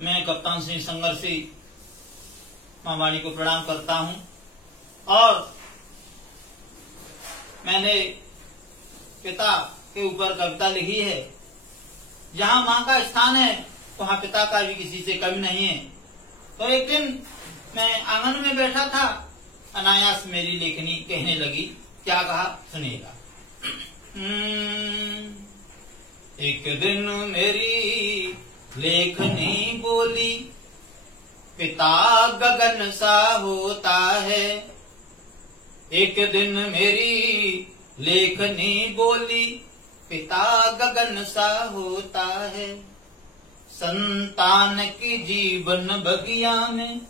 मैं कप्तान सिंह संघर्षी मां वाणी को प्रणाम करता हूं और मैंने पिता के ऊपर कविता लिखी है। जहां मां का स्थान है वहां पिता का भी किसी से कमी नहीं है। तो एक दिन मैं आंगन में बैठा था, अनायास मेरी लेखनी कहने लगी। क्या कहा सुनिएगा। एक दिन मेरी लेखनी बोली, पिता गगन सा होता है। एक दिन मेरी लेखनी बोली, पिता गगन सा होता है। संतान की जीवन बगिया में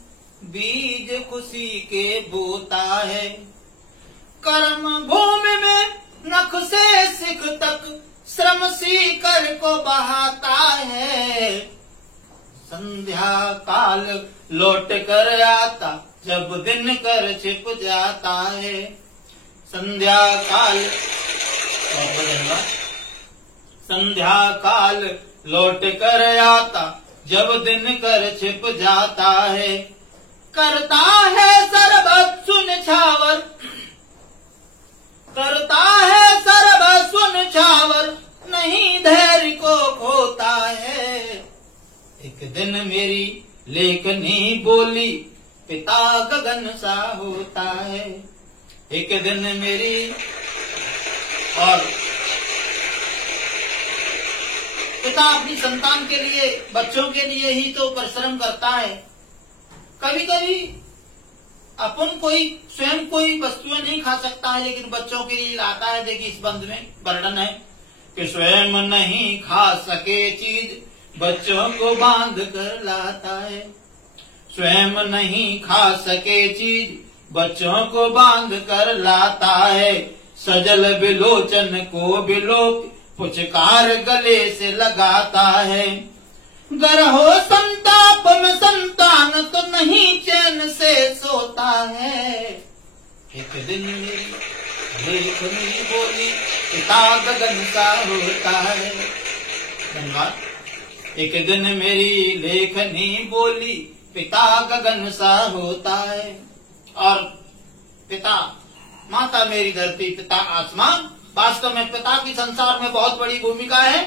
बीज खुशी के बोता है। कर्म भूमि में नख से सिख तक श्रम सीकर को बहाता है। संध्या काल लौट कर आता जब दिन कर छिप जाता है। संध्या काल संध्या काल लौट कर आता जब दिन कर छिप जाता है। करता है सर्वस्व न्यौछावर, करता है सर्वस्व न्यौछावर, नहीं धैर्य को खोता है। एक दिन मेरी लेखनी बोली, पिता गगन सा होता है। एक दिन मेरी और पिता अपनी संतान के लिए, बच्चों के लिए ही तो परिश्रम करता है। कभी कभी अपन स्वयं कोई वस्तुएं नहीं खा सकता है, लेकिन बच्चों के लिए लाता है। देखिए इस बंद में वर्णन है कि स्वयं नहीं खा सके चीज बच्चों को बांध कर लाता है। स्वयं नहीं खा सके चीज बच्चों को बांध कर लाता है। सजल बिलोचन को बिलोक पुचकार गले से लगाता है। गर हो संताप में संतान तो नहीं चैन से सोता है। एक दिन मेरी लेखनी बोली, पिता गगन सा होता है। धन्यवाद। एक दिन मेरी लेखनी बोली, पिता गगन सा होता है। और पिता, माता मेरी धरती, पिता आसमान। वास्तव में पिता की संसार में बहुत बड़ी भूमिका है।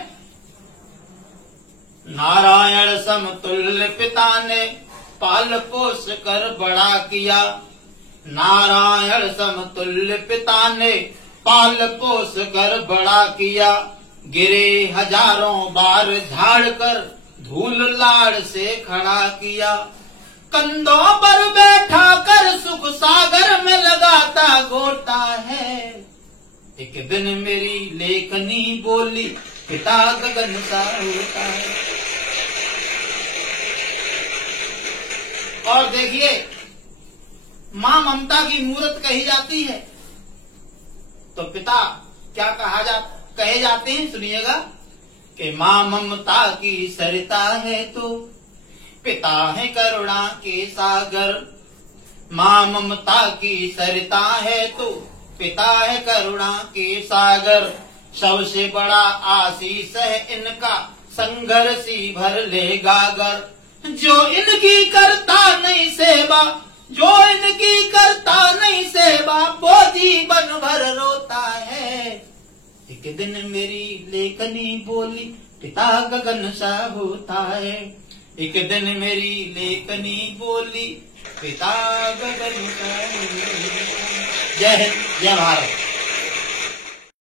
नारायण समतुल्य पिता ने पाल पोस कर बड़ा किया। नारायण समतुल्य पिता ने पाल पोस कर बड़ा किया। गिरे हजारों बार झाड़ कर धूल लाड़ से खड़ा किया। कंधों पर बैठा कर सुख सागर में लगाता गोता है। एक दिन मेरी लेखनी बोली, पिता गगन सा होता है। और देखिए, मां ममता की मूरत कही जाती है तो पिता क्या कहे जाते हैं सुनिएगा कि मां ममता की सरिता है तो पिता है करुणा के सागर। मां ममता की सरिता है तो पिता है करुणा के सागर। सबसे बड़ा आशीष है इनका संघर्षी भर ले गागर। जो इनकी करता नहीं सेवा, जो इनकी करता नहीं सेवा, वो जीवन भर रोता है। एक दिन मेरी लेखनी बोली, पिता गगन सा होता है। एक दिन मेरी लेखनी बोली, पिता गगन सा होता है। जय हिंद, जय भारत।